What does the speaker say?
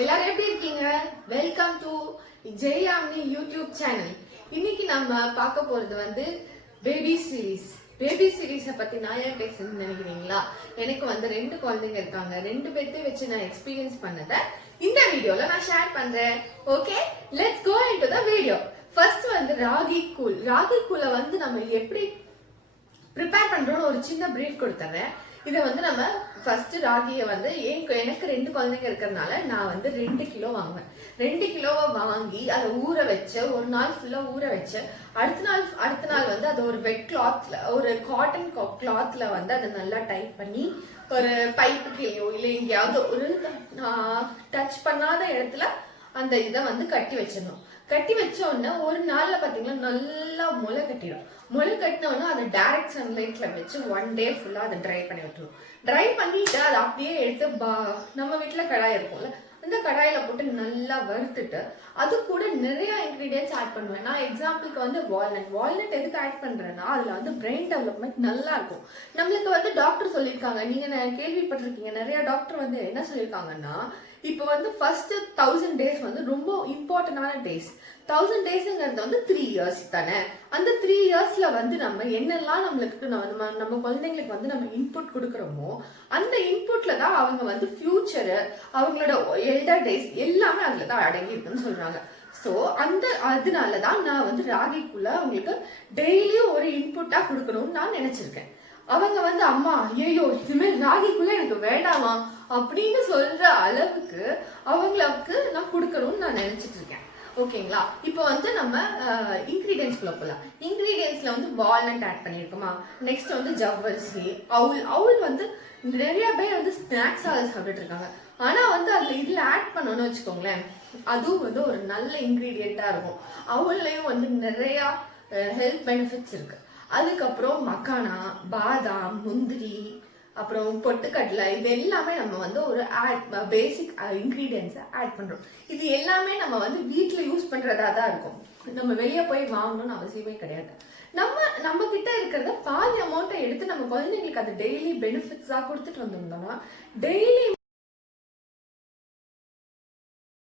எல்லாரும் எப்படி இருக்கீங்க? Welcome to Jayamini YouTube channel இன்னைக்கு நம்ம பார்க்க போறது வந்து பேபி சீரிஸ் பேபி சீரீஸை பத்தி நான் ஏன் பேசணும்னு நினைக்கிறீங்களா? எனக்கு வந்து ரெண்டு குழந்தைங்க இருக்காங்க. ரெண்டு பேர்த்தையும் வச்சு நான் எக்ஸ்பீரியன்ஸ் பண்ணதை இந்த வீடியோல நான் ஷேர் பண்றேன். Okay let's go into the video first வந்து ராகி கூல் ராகி கூலை வந்து நம்ம எப்படி ப்ரிப்பேர் பண்றோம்னு ஒரு சின்ன பிரீஃப் கொடுத்துறேன். இதை வந்து நம்ம ஃபர்ஸ்ட் ராகியை வந்து ஏன் எனக்கு ரெண்டு குழந்தைங்க இருக்கிறதுனால நான் வந்து ரெண்டு கிலோ வாங்குவேன். ரெண்டு கிலோவை வாங்கி அதை ஊற வச்சு ஒரு நாள் ஃபுல்லா ஊற வச்சு அடுத்த நாள் அடுத்த நாள் வந்து அதை ஒரு வெட் கிளாத்ல ஒரு காட்டன் கிளாத்ல வந்து அதை நல்லா டைட் பண்ணி ஒரு பைப்புக்கையோ இல்லை எங்கேயாவது ஒரு டச் பண்ணாத இடத்துல அந்த இதை வந்து கட்டி வச்சிடணும். கட்டி வச்சோடனே ஒரு நாளில் பார்த்தீங்கன்னா நல்லா முளை கட்டிடும். முளை கட்டின அதை டைரக்ட் சன்லைட்டில் வச்சு ஒன் டே ஃபுல்லாக அதை ட்ரை பண்ணி விட்டுரும். ட்ரை பண்ணிட்டு அதை அப்படியே எடுத்து பா- நம்ம வீட்டில் கடாய் இருக்கும்ல அந்த கடாயில் போட்டு நல்லா வறுத்துட்டு அது கூட நிறைய இன்கிரீடியன்ஸ் ஆட் பண்ணுவேன். நான் எக்ஸாம்பிளுக்கு வந்து வால்நட் வால்நட் எதுக்கு ஆட் பண்ணுறேன்னா அதில் வந்து பிரெயின் டெவலப்மெண்ட் நல்லா இருக்கும். நம்மளுக்கு வந்து டாக்டர் சொல்லியிருக்காங்க. நீங்கள் கேள்விப்பட்டிருக்கீங்க. நிறைய டாக்டர் வந்து என்ன சொல்லியிருக்காங்கன்னா இப்போ வந்து ஃபர்ஸ்ட் தௌசண்ட் டேஸ் வந்து ரொம்ப இம்பார்ட்டண்டான டேஸ் தௌசண்ட் டேஸுங்கிறது வந்து த்ரீ இயர்ஸ் தானே? அந்த த்ரீ இயர்ஸ்ல வந்து நம்ம என்னெல்லாம் நம்மளுக்கு நம்ம நம்ம- குழந்தைங்களுக்கு வந்து நம்ம இன்புட் கொடுக்குறோமோ அந்த இன்புட்ல தான் அவங்க வந்து ஃபியூச்சரு அவங்களோட எல்டர் டேஸ் எல்லாமே அதில் தான் அடங்கி இருக்குன்னு சொல்றாங்க. ஸோ அந்த அதனால தான் நான் வந்து ராகிக்குள்ள அவங்களுக்கு டெய்லியும் ஒரு இன்புட்டாக கொடுக்கணும்னு நான் நினச்சிருக்கேன். அவங்க வந்து அம்மா ஐயோ இதுமே ராகிக்குள்ள எனக்கு வேண்டாமா? அப்படின்னு சொல்ற அளவுக்கு அவங்களுக்கு நான் கொடுக்கணும்னு நான் நினைச்சிட்டு இருக்கேன். ஓகேங்களா? இப்போ வந்து நம்ம இன்கிரீடியன்ஸ் குள்ள போகலாம் இன்க்ரீடியன்ஸில் வந்து வால்நட் ஆட் பண்ணியிருக்கோமா? நெக்ஸ்ட் வந்து ஜவ்வரிசி அவுல். அவுல் வந்து நிறைய பேர் வந்து ஸ்நாக்ஸ் அதை சாப்பிட்டுட்டு இருக்காங்க. ஆனால் வந்து அதில் இதில் ஆட் பண்ணணும்னு வச்சுக்கோங்களேன் அதுவும் வந்து ஒரு நல்ல இன்க்ரீடியண்ட்டாக இருக்கும். அவுல்லையும் வந்து நிறையா ஹெல்த் பெனிஃபிட்ஸ் இருக்குது அதுக்கப்புறம் மக்கானா பாதாம் முந்திரி அப்புறம் பொட்டுக்கடலை இது எல்லாமே நம்ம வந்து ஒரு ஆட் பேசிக் இன்க்ரீடியன்ஸை ஆட் பண்ணுறோம் இது எல்லாமே நம்ம வந்து வீட்டில் யூஸ் பண்ணுறதா தான் இருக்கும். நம்ம வெளியே போய் வாங்கணும்னு அவசியமே கிடையாது. நம்ம நம்ம கிட்ட இருக்கிறத பாதி அமௌண்ட்டை எடுத்து நம்ம குழந்தைங்களுக்கு அது டெய்லி பெனிஃபிட்ஸாக கொடுத்துட்டு வந்திருந்தோம்னா டெய்லி